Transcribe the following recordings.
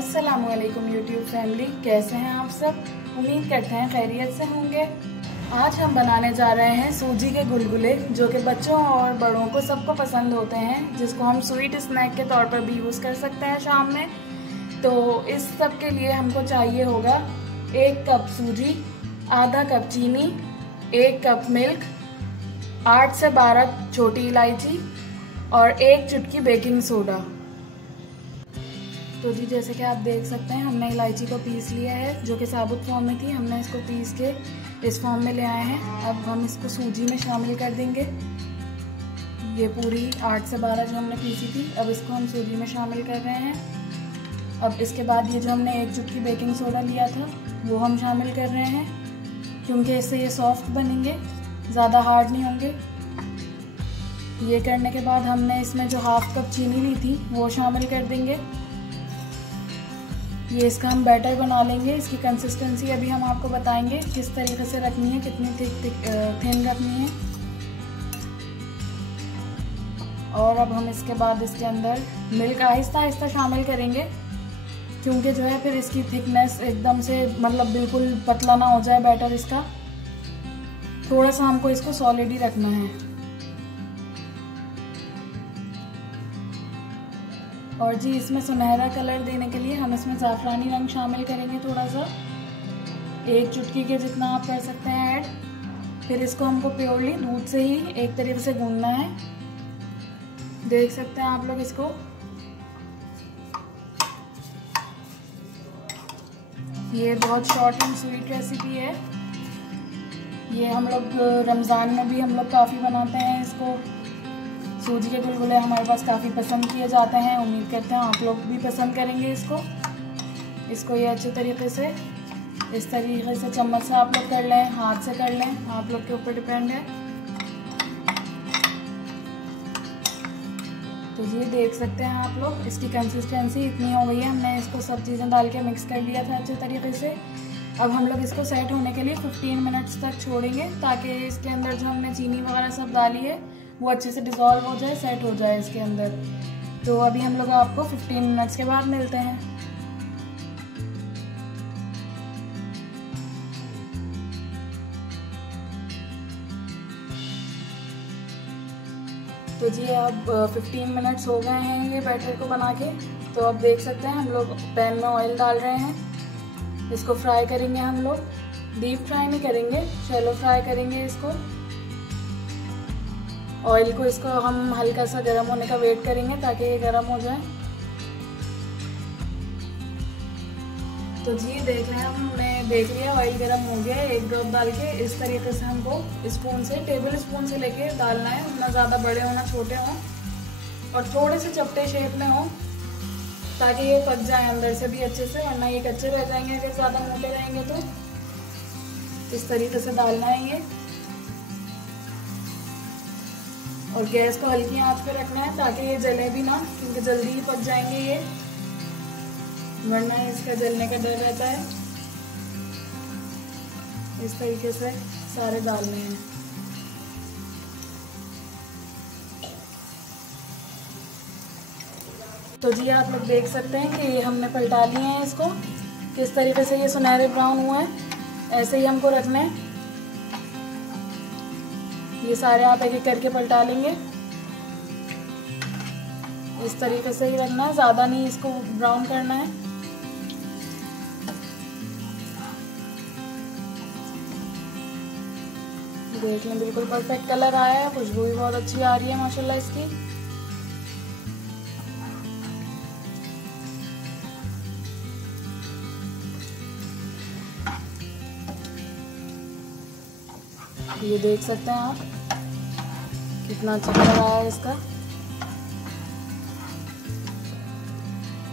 अस्सलामुअलैकुम YouTube family, कैसे हैं आप सब। उम्मीद करते हैं खैरियत से होंगे। आज हम बनाने जा रहे हैं सूजी के गुलगुले, जो कि बच्चों और बड़ों को सबको पसंद होते हैं, जिसको हम स्वीट स्नैक के तौर पर भी यूज़ कर सकते हैं शाम में। तो इस सब के लिए हमको चाहिए होगा 1 कप सूजी, आधा कप चीनी, 1 कप मिल्क, 8 से 12 छोटी इलायची और 1 चुटकी बेकिंग सोडा। तो जी जैसे कि आप देख सकते हैं, हमने इलायची को पीस लिया है, जो कि साबुत फॉर्म में थी। हमने इसको पीस के इस फॉर्म में ले आए हैं। अब हम इसको सूजी में शामिल कर देंगे। ये पूरी 8 से 12 जो हमने पीसी थी, अब इसको हम सूजी में शामिल कर रहे हैं। अब इसके बाद ये जो हमने 1 चुटकी बेकिंग सोडा लिया था, वो हम शामिल कर रहे हैं, क्योंकि इससे ये सॉफ्ट बनेंगे, ज़्यादा हार्ड नहीं होंगे। ये करने के बाद हमने इसमें जो 1/2 कप चीनी ली थी, वो शामिल कर देंगे। ये इसका हम बैटर बना लेंगे। इसकी कंसिस्टेंसी अभी हम आपको बताएंगे किस तरीके से रखनी है, कितनी थिन रखनी है। और अब हम इसके बाद इसके अंदर मिल्क आहिस्ता आहिस्ता शामिल करेंगे, क्योंकि जो है फिर इसकी थिकनेस एकदम से मतलब बिल्कुल पतला ना हो जाए बैटर इसका। थोड़ा सा हमको इसको सॉलिड ही रखना है। और जी इसमें सुनहरा कलर देने के लिए हम इसमें ज़ाफ़रानी रंग शामिल करेंगे थोड़ा सा, 1 चुटकी के जितना आप कर सकते हैं ऐड। फिर इसको हमको प्योरली दूध से ही एक तरीके से गूंदना है। देख सकते हैं आप लोग इसको। ये बहुत शॉर्ट एंड स्वीट रेसिपी है। ये हम लोग रमज़ान में भी हम लोग काफ़ी बनाते हैं इसको। सूजी के गुलगुले हमारे पास काफ़ी पसंद किए जाते हैं। उम्मीद करते हैं आप लोग भी पसंद करेंगे इसको ये अच्छे तरीके से इस तरीके से चम्मच से आप लोग कर लें, हाथ से कर लें, आप लोग के ऊपर डिपेंड है। तो ये देख सकते हैं आप लोग, इसकी कंसिस्टेंसी इतनी हो गई है। हमने इसको सब चीज़ें डाल के मिक्स कर लिया था अच्छे तरीके से। अब हम लोग इसको सेट होने के लिए 15 मिनट्स तक छोड़ेंगे, ताकि इसके अंदर जो हमने चीनी वगैरह सब डाली है वो अच्छे से डिज़ोल्व हो जाए, सेट हो जाए इसके अंदर। तो अभी हम लोग आपको 15 मिनट्स के बाद मिलते हैं। तो जी अब 15 मिनट्स हो गए हैं ये बैटर को बना के। तो अब देख सकते हैं हम लोग पैन में ऑयल डाल रहे हैं। इसको फ्राई करेंगे हम लोग। डीप फ्राई नहीं करेंगे, शैलो फ्राई करेंगे इसको। ऑयल को इसको हम हल्का सा गर्म होने का वेट करेंगे, ताकि ये गर्म हो जाए। तो जी देख रहे हैं, हमने देख लिया ऑयल गर्म हो गया। 1 ड्रॉप डाल के इस तरीके से हमको स्पून से, टेबल स्पून से लेके डालना है। ना ज़्यादा बड़े हो ना छोटे हों, और थोड़े से चपटे शेप में हो, ताकि ये पक जाए अंदर से भी अच्छे से, वरना ये कच्चे रह जाएंगे अगर ज़्यादा मोटे रहेंगे तो। इस तरीके से डालना है ये, और गैस को हल्की आंच पे रखना है, ताकि ये जले भी ना, क्योंकि जल्दी ही पक जाएंगे ये, वरना इसका जलने का डर रहता है। इस तरीके से सारे डालने हैं। तो जी आप लोग देख सकते हैं कि ये हमने पलटा लिए हैं इसको। किस तरीके से ये सुनहरे ब्राउन हुआ है, ऐसे ही हमको रखना है। ये सारे आप एक एक करके पलटा लेंगे। इस तरीके से ही रखना है, ज़्यादा नहीं इसको ब्राउन करना है। देख लें, बिल्कुल परफेक्ट कलर आया है, खुशबू भी बहुत अच्छी आ रही है माशाल्लाह इसकी। ये देख सकते हैं आप कितना अच्छा कलर आया है इसका।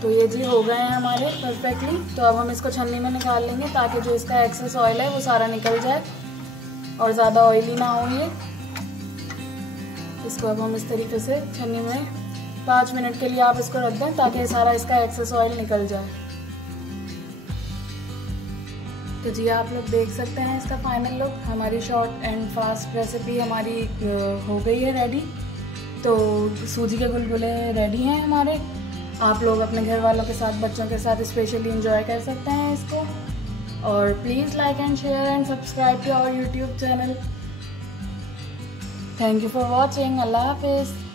तो ये जी हो गए हैं हमारे परफेक्टली। तो अब हम इसको छन्नी में निकाल लेंगे, ताकि जो इसका एक्सेस ऑयल है वो सारा निकल जाए और ज़्यादा ऑयली ना हो ये। इसको अब हम इस तरीके से छन्नी में 5 मिनट के लिए आप इसको रख दें, ताकि सारा इसका एक्सेस ऑयल निकल जाए। तो जी आप लोग देख सकते हैं इसका फाइनल लुक। हमारी शॉर्ट एंड फास्ट रेसिपी हमारी हो गई है रेडी। तो सूजी के गुलगुले रेडी हैं हमारे। आप लोग अपने घर वालों के साथ, बच्चों के साथ स्पेशली इंजॉय कर सकते हैं इसको। और please like and share and subscribe to our YouTube channel. Thank you for watching. अल्लाह हाफिज़।